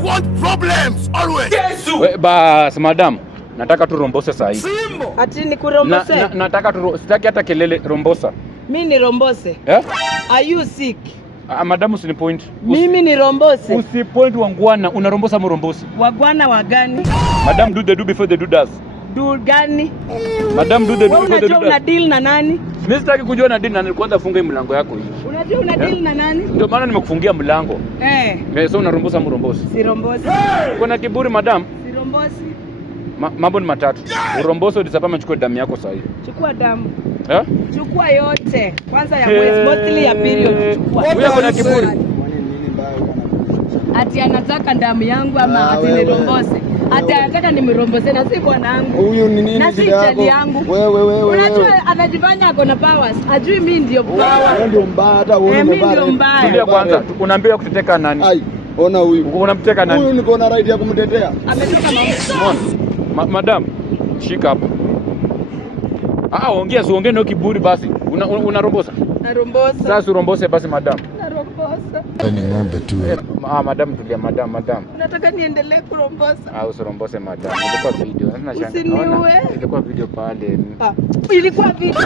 I want problems always. Bas madam, nataka tu rombose saa hii. Ati ni kurombose? Nataka tu, sitaki hata kelele, rombosa. Mimi ni rombose. Are you sick? Madam usinipoint. Mimi ni rombose. Usipoint wangwana, unarombosa mrombosi. Wagwana wa gani? Madam, do the do before the do does. Do gani? Madam, do the do before the do does. Unajua una deal na nani? Mimi sitaki kujua na deal na nani, kwanza funga mlango yako hii. Unajua una deal na nani? Ndio maana nimekufungia mlango. So unarombosa mrombosi. Si rombosi. Kuna kiburi madam? Si rombosi. Mambo ni matatu. Uromboso disapama chukua damu yako saa hii. Chukua damu. Chukua yote. Kwanza ya mwezi, mostly ya period chukua. Huyo kuna kiburi. Ati anataka damu yangu ama ati nirombose. Ati anataka nimrombose na si bwanangu. Huyu ni nini na si chali yangu. Wewe. Unajua anajifanya ako na powers. Ajui mimi ndio power. Wewe ndio mbaya hata wewe ndio mbaya. Mimi ndio mbaya. Ndio kwanza unaambia kuteteka nani? Ai, ona huyu. Unamteka nani? Huyu niko na right ya kumtetea. Ametoka mama. Madam, shika hapo. Ongea usiongee na kiburi basi. Unarombosa? Narombosa. Sasa urombose basi madam. Narombosa. Ni ng'ombe tu. Madam tulia madam. Unataka niendelee kurombosa? Usirombose madam. Ilikuwa video. Usiniue. Ilikuwa video pale. Ilikuwa video.